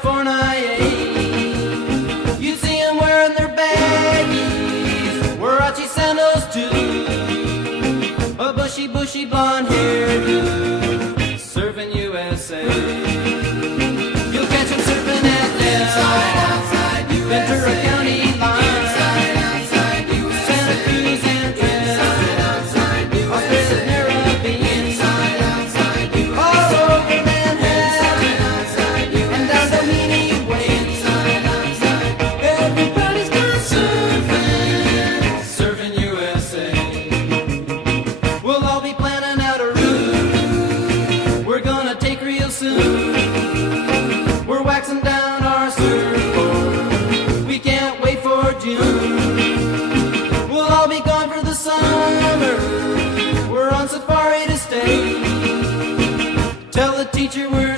California. You'd see them wearing their baggies, Warachi sandals too, a bushy blonde hairdo, surfing USA. You'll catch them surfing at Del, Ventura County line, Santa Cruz and Trent, Australia's Narrabeen, all over Manhattan, and down Doheny Way. Everybody's gone surfing USA. We'll all be planning out a route we're gonna take real soon. We're waxing down our surfboard, we can't wait for June. We'll all be gone for the summer, we're on safari to stay. Tell the teacher we're